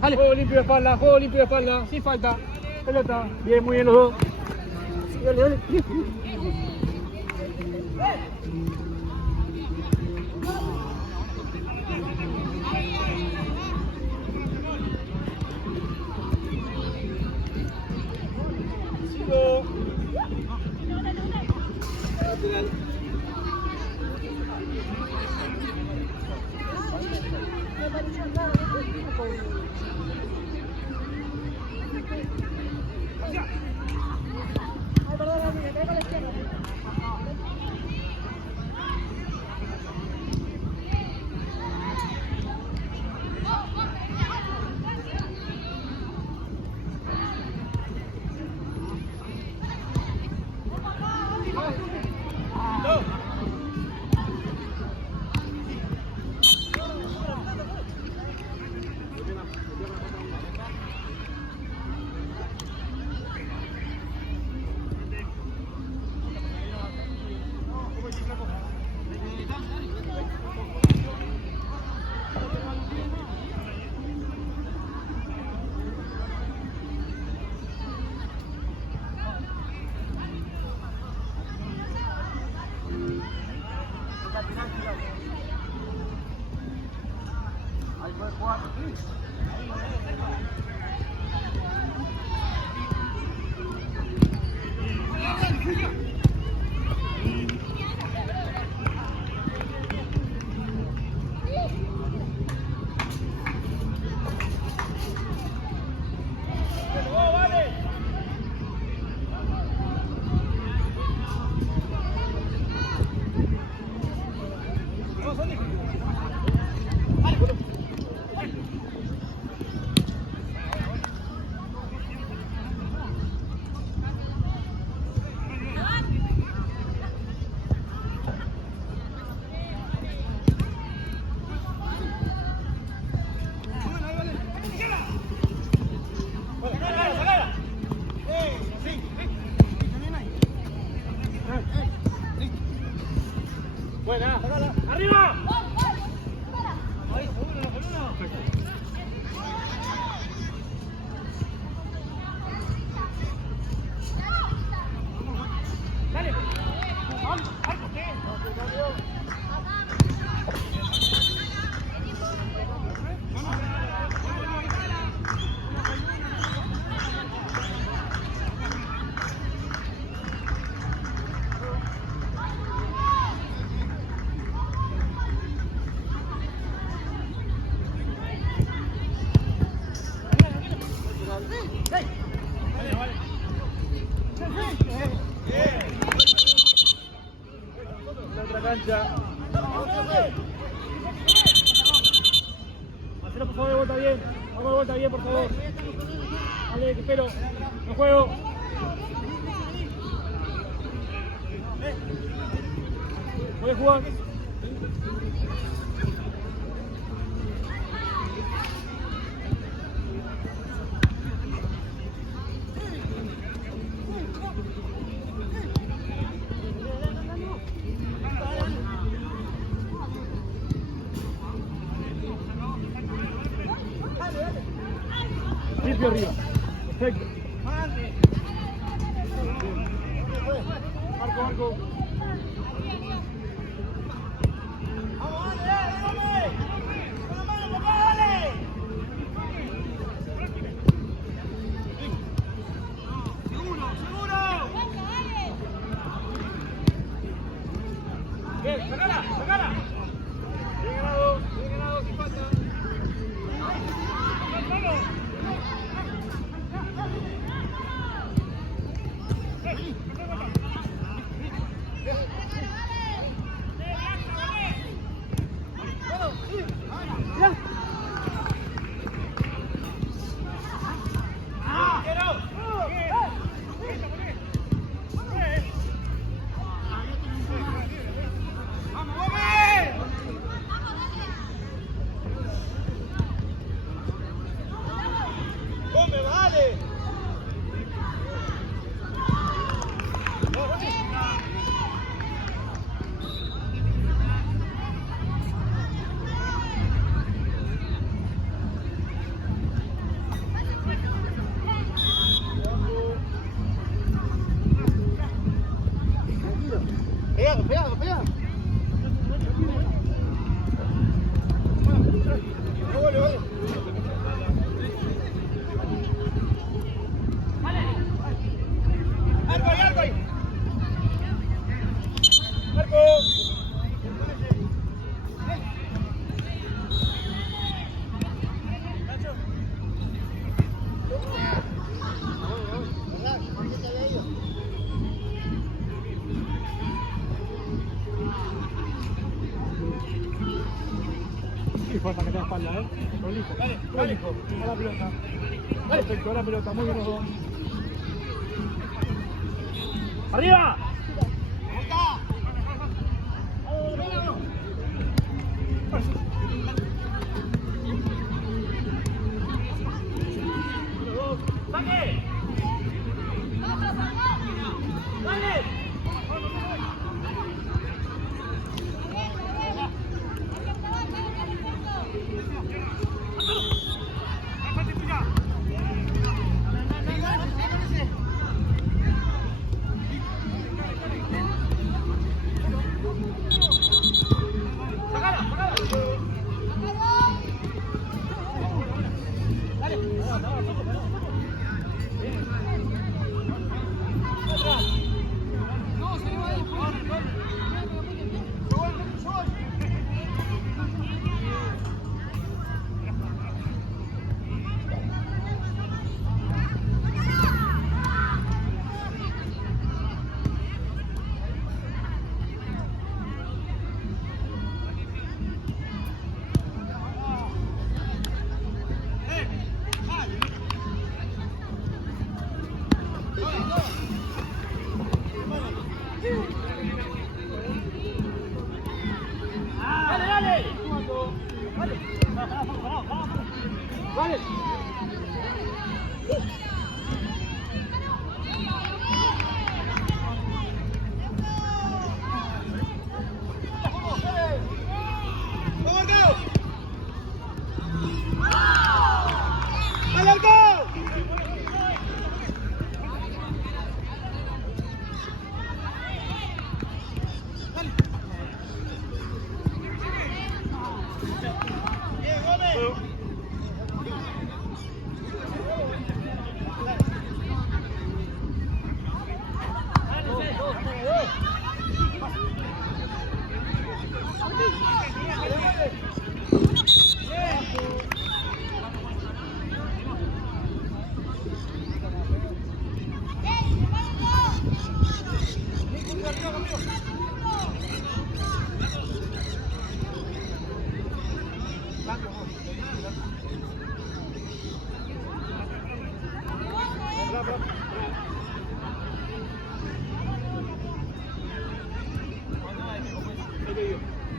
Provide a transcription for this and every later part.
Dale. Juego limpio de espalda, sin falta. Pelota. Bien, muy bien los dos. Dale, dale. Buena, arriba. Ahí, seguro, la columna. Dale. Cancha. Hacelo por favor de vuelta bien. Vamos de vuelta bien, por favor. Dale, que espero. No juego. ¿Puedes jugar? Limpio arriba. Perfecto. Marco, Marco. Vamos, dale, con la mano, papá, dale. Seguro, seguro. Bien, sacala, sacala. Bien ganado, sin falta. ¡Vamos! falta que te da espalda, prolijo, prolijo, a la pelota. Perfecto, a la pelota, muy bien los dos. ¡Arriba! ¡Saque! ¡Dale!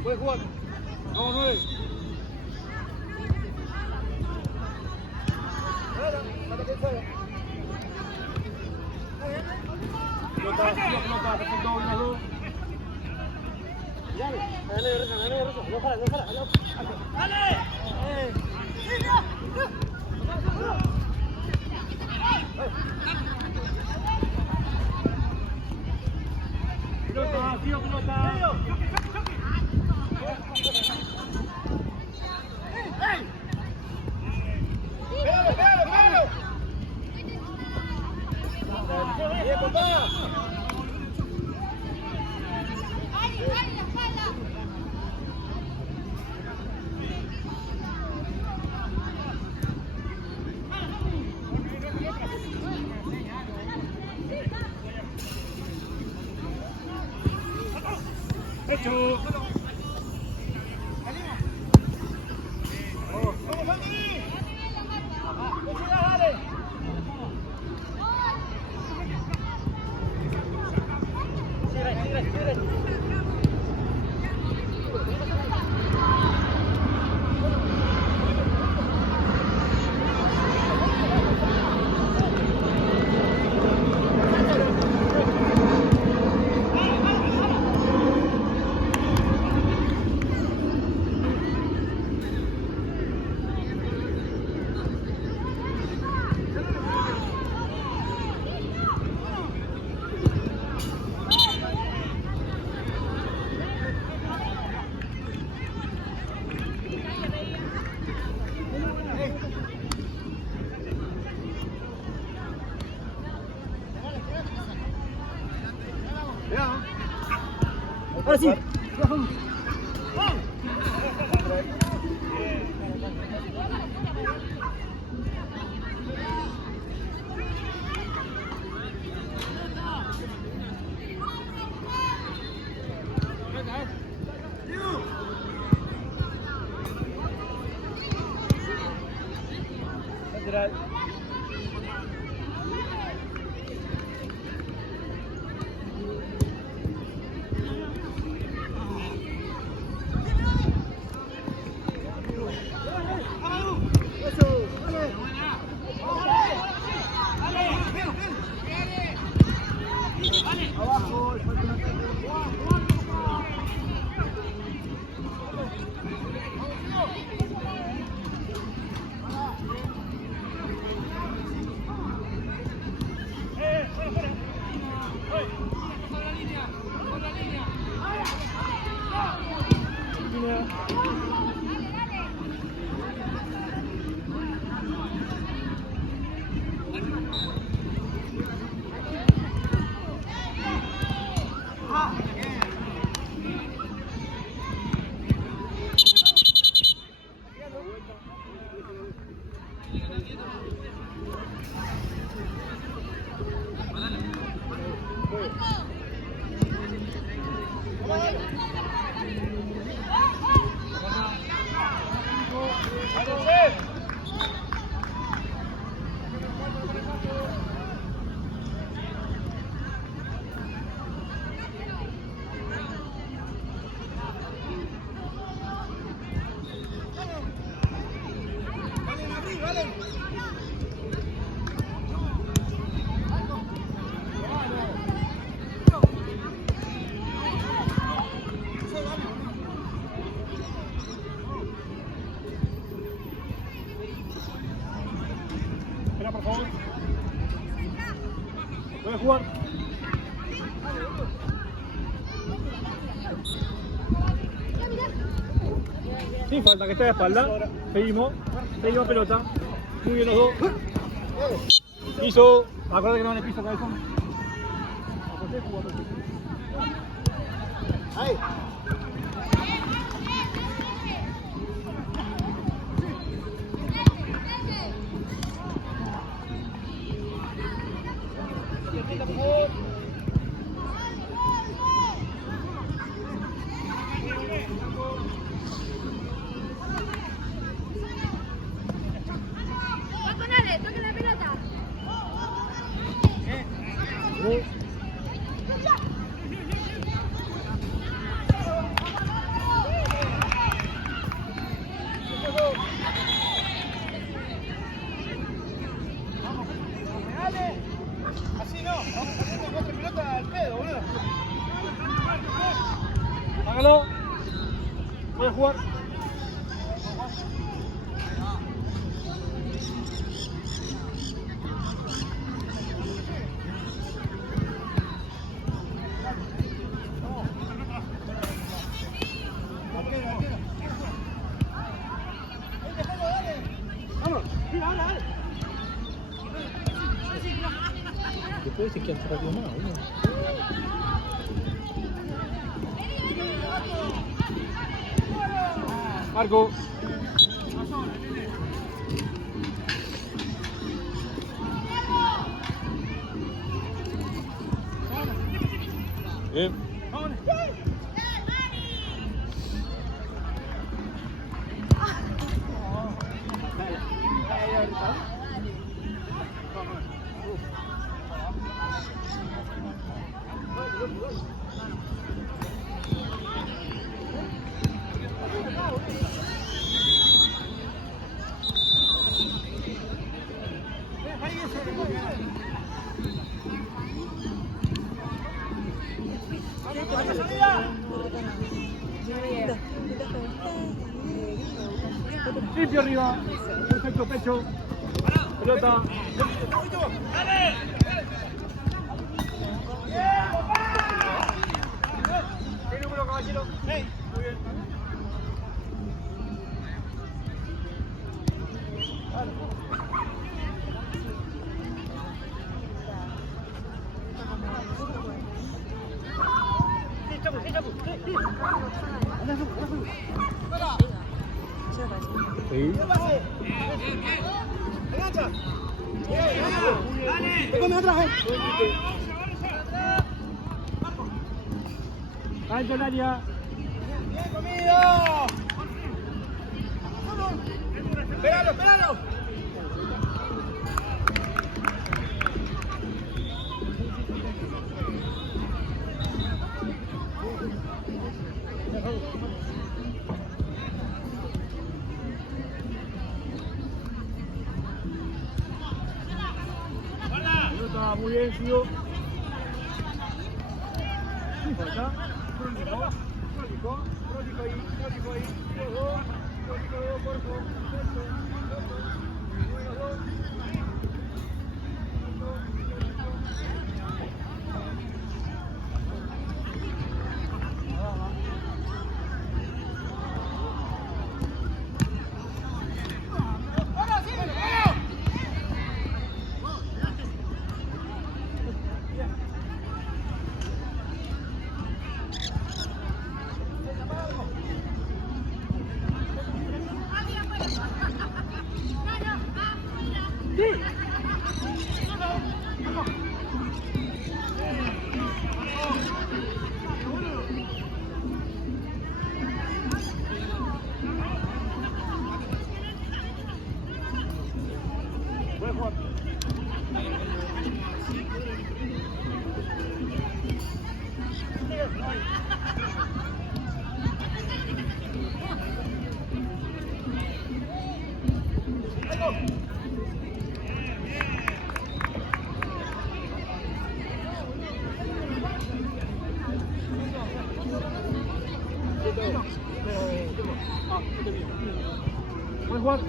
Puedes jugar. Vamos, 9. Pelota, pelota, perfecto, 1-2. Pelota, tío, pelota. ¡Bien, papá! ¡Hecho! Ahora sí. lateral. Abajo, espera, por favor. Voy a jugar. Sin falta, que esté de espalda. Seguimos pelota. Muy bien los dos. Piso. Acuérdate que no van en piso, cabezón. Ahí. Toca la pelota. Así no, vamos haciendo 4 pelotas al pedo, boludo. Hágalo. Voy a jugar. Vamos, dale. Después dice que hace rápido más, boludo. Marco. Bien. Limpio arriba, perfecto pecho, pelota. ¿Qué número, caballero? Muy bien. Sí. Alto el área. Bien comido. Espéralo. Pelota muy bien, sigo. Sí, falta. Crónico ahí. Por favor. Buen Juan.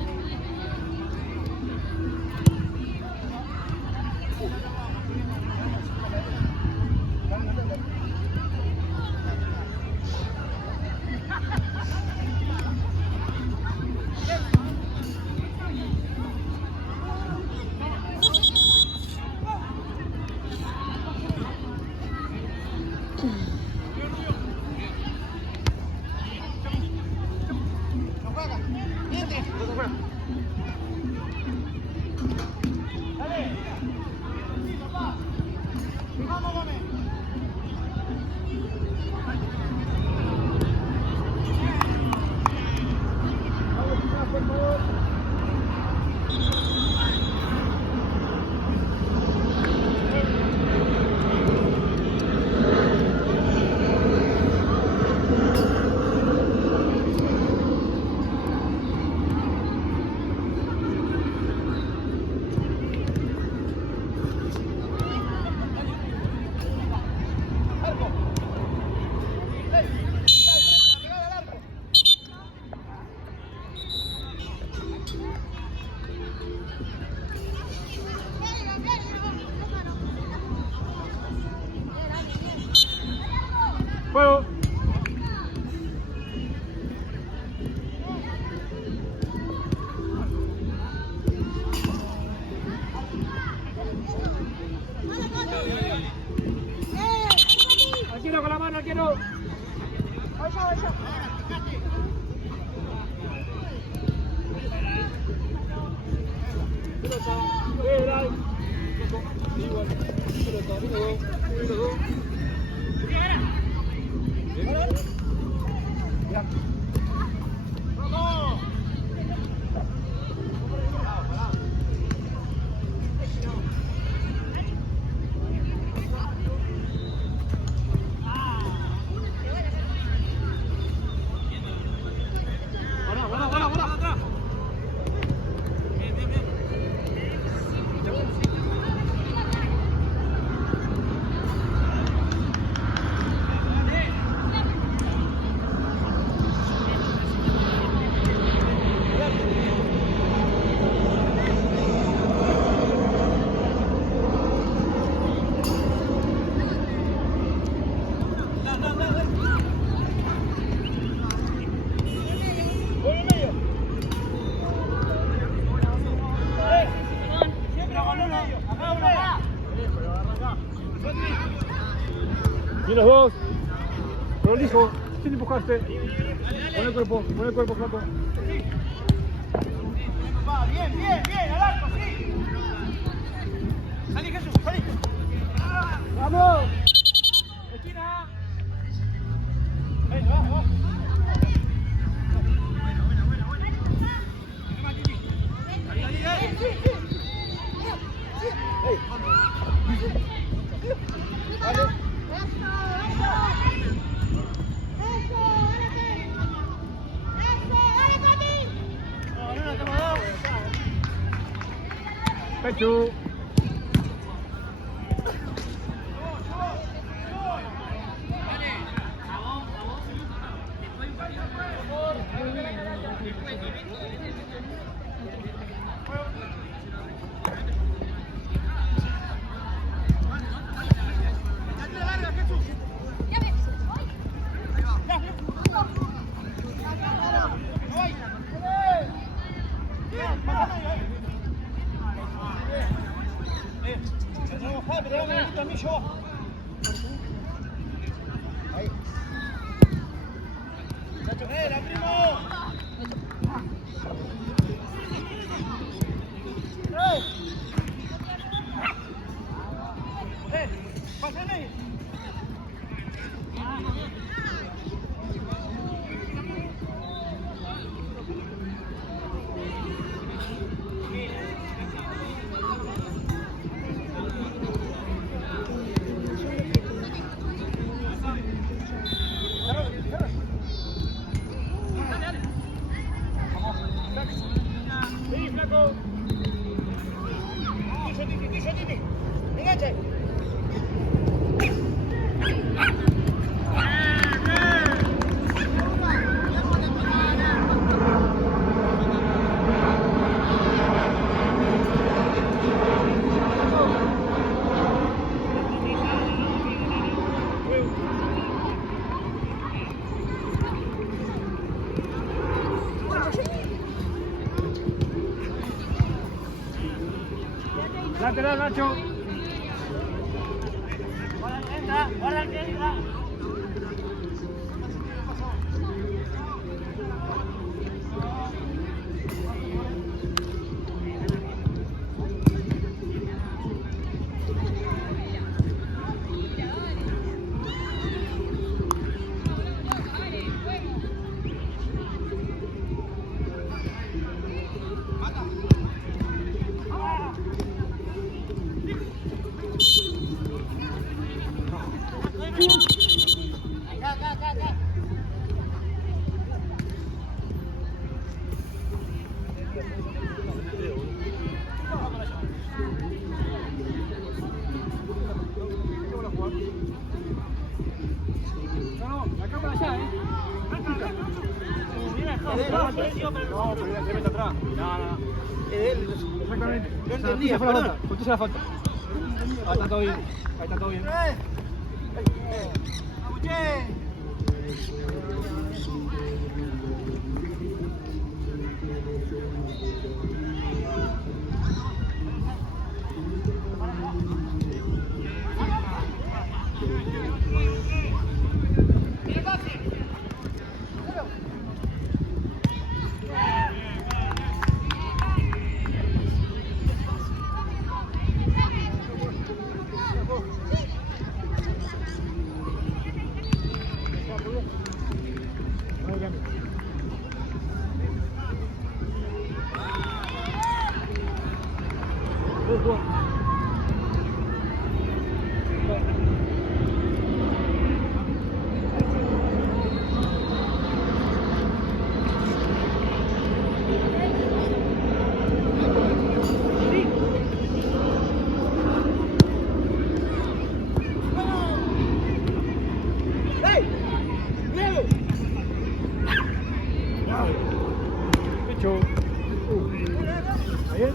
Juego. Arquero con la mano, arquero. Pelota, drive. Igual. Pelota, 1-2. Y los dos, prolijo, sin empujarte. Pon el cuerpo, flaco. Bien, al arco, sí. Salí, Jesús, salí. ¡Vamos! ¡Esquina! Vamos. Pechu. Lateral, Nacho. Entra, guarda que entra. No, pero ya se mete atrás. No. Exactamente. Yo entendía, Falta. Justicia la falta. Ahí está todo bien. Ahí está todo bien. Pecho. Ahí es.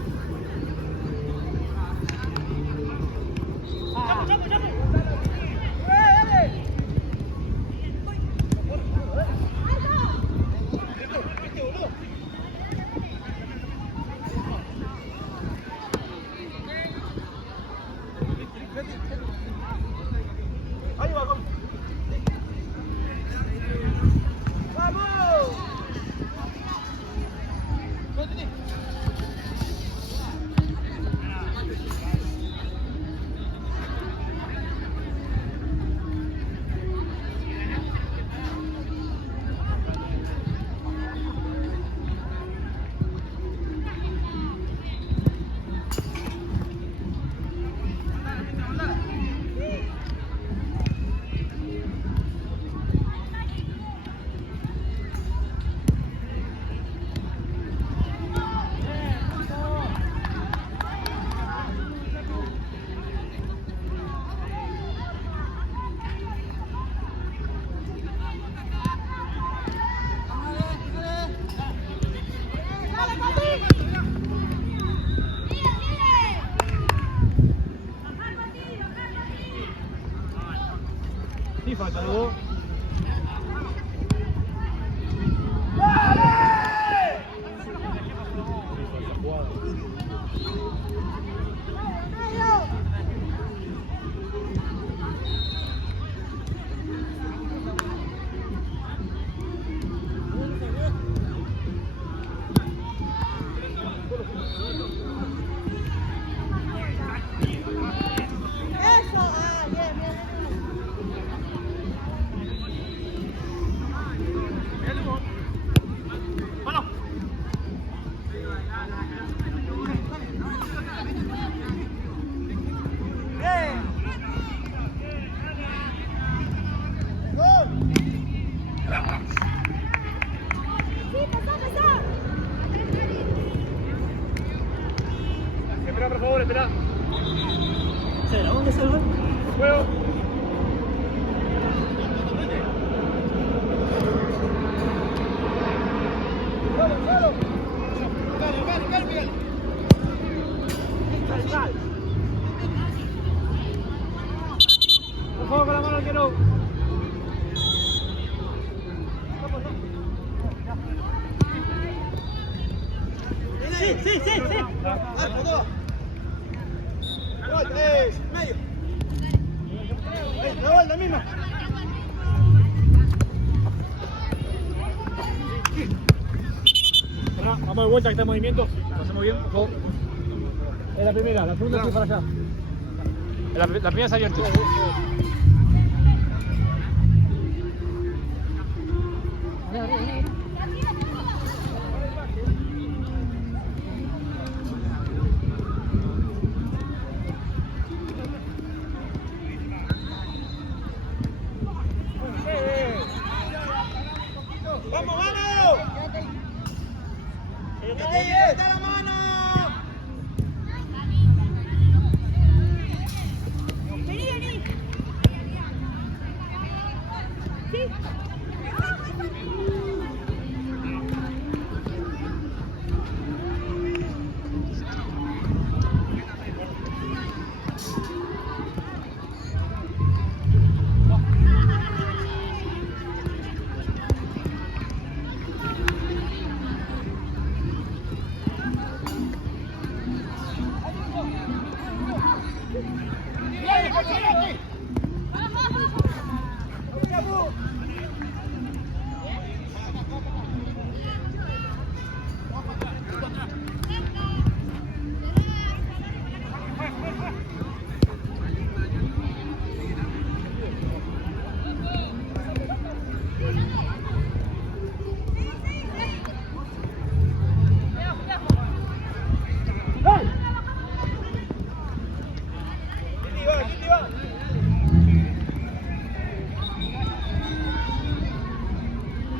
Ahí va, gol. ¡Vamos! favor, espera. ¿Dónde está el gol? Juego. Por favor, con la mano al que no. Sí. Arco, gol, medio. La misma. Vamos de vuelta, que está en movimiento. Lo hacemos bien, por favor. Es la primera, la segunda sí para allá. La primera es abierta. ¡Vamos, vamos! ¡Está la mano! Vení. Sí.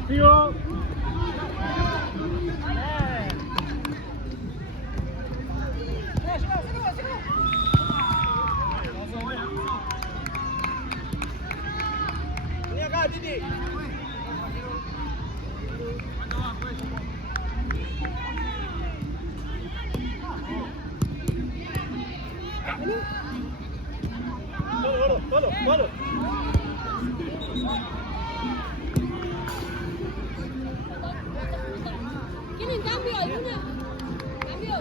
Sigo. Vení acá, Titi. Solo. ¿Tienen cambio alguna? ¿Cambio?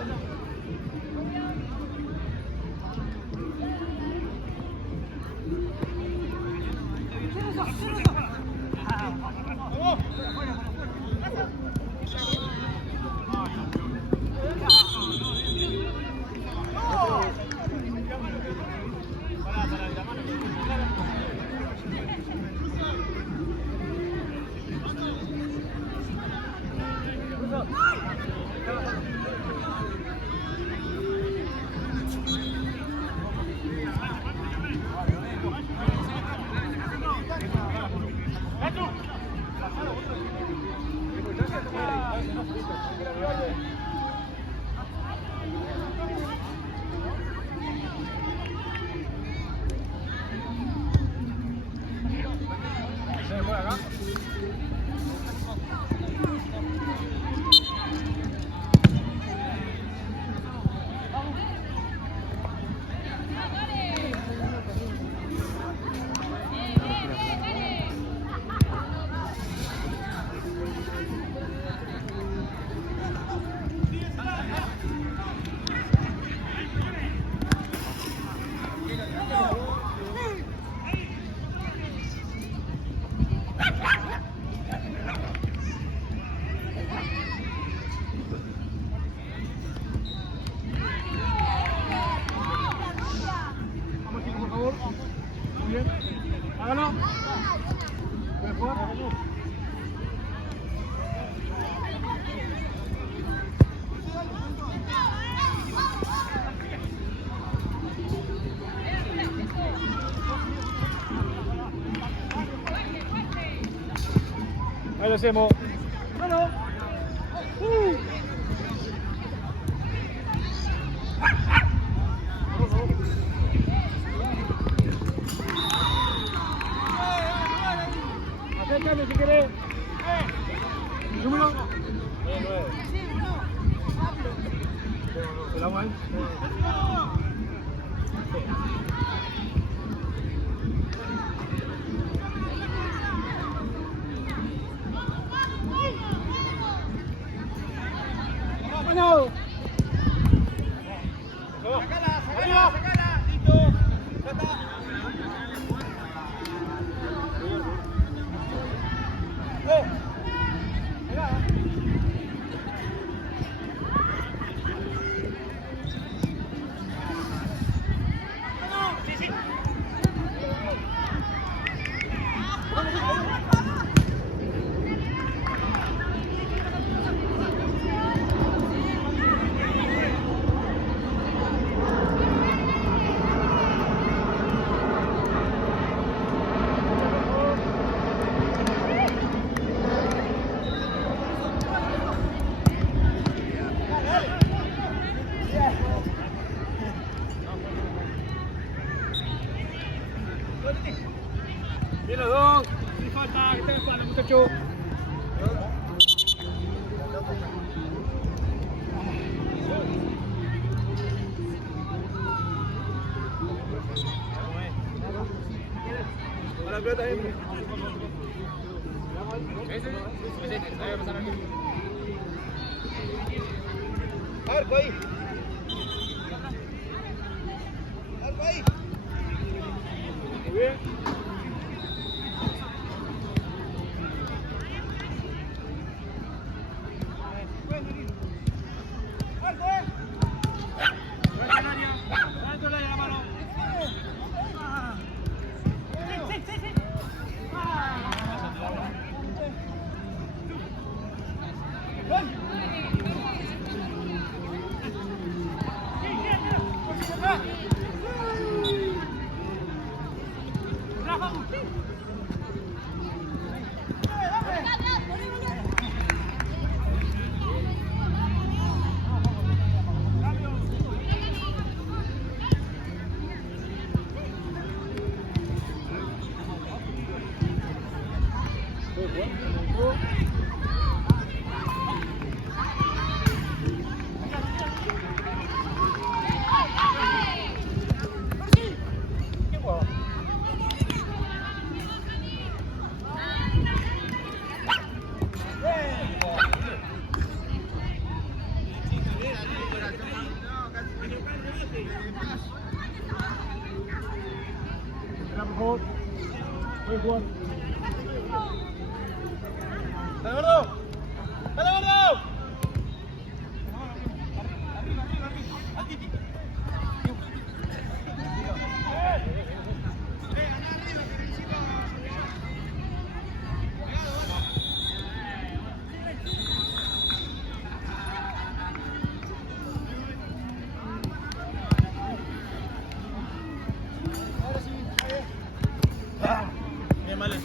Hágalo. ¿Puedes jugar? Ahí lo hacemos. ¡Bueno! Hacer cambio si querés. Número. 9. ¿Se la mueven? Bueno. Sacala, sacala, sacala. Listo. Ya está. Mirá. Sí, sí. Bien los dos. Sin falta, que estén en palo, muchachos. Para la pelota ahí. Arco ahí. Arco ahí. Muy bien. Por favor. Puedes jugar. ¡Dale, gordo! ¡Dale, gordo! Bien, vale.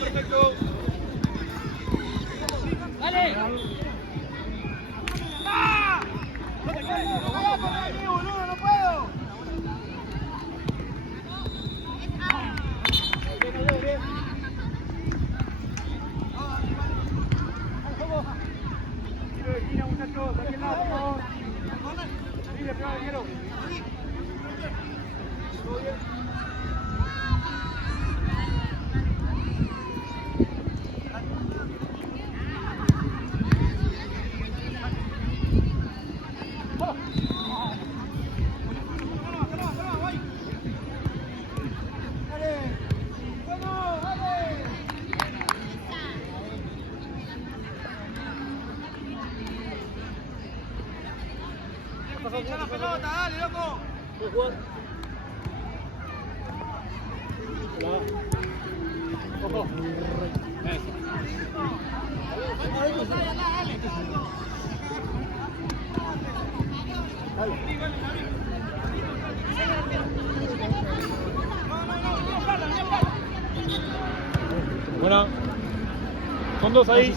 Perfecto. ¡Dale! ¡Ah! ¡No te quedes! ¡Boludo, no puedo! Tiro de esquina, muchachos, de aquel lado, por favor. Sí, le pegaba el quiero. ¿Todo bien? Echa la pelota, dale, loco. ¿Puedes jugar? Ojo. Buena. Son dos ahí.